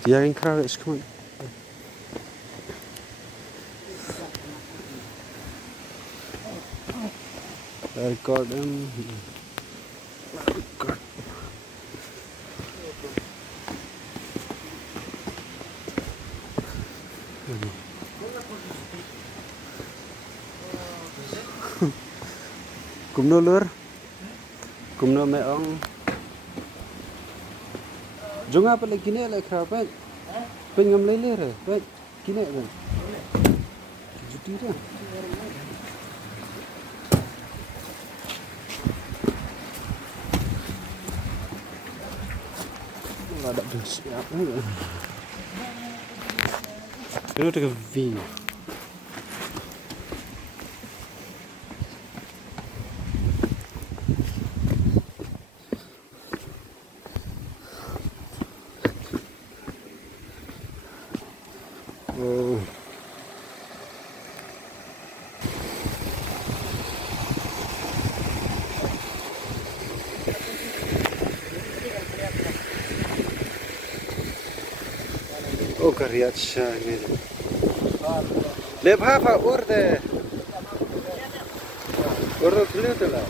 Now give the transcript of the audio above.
Dia yang crowd is coming. Record them. Record. Kumno lur. Kumno meong. Junga apa lagi ni lek crowd Pengam lele re, baik kini kan. Juti dah. Ada dus. Ini udah ke V. Oh. Oh kariat syah ini. Lebha fa urde. Urde beliau tu lah.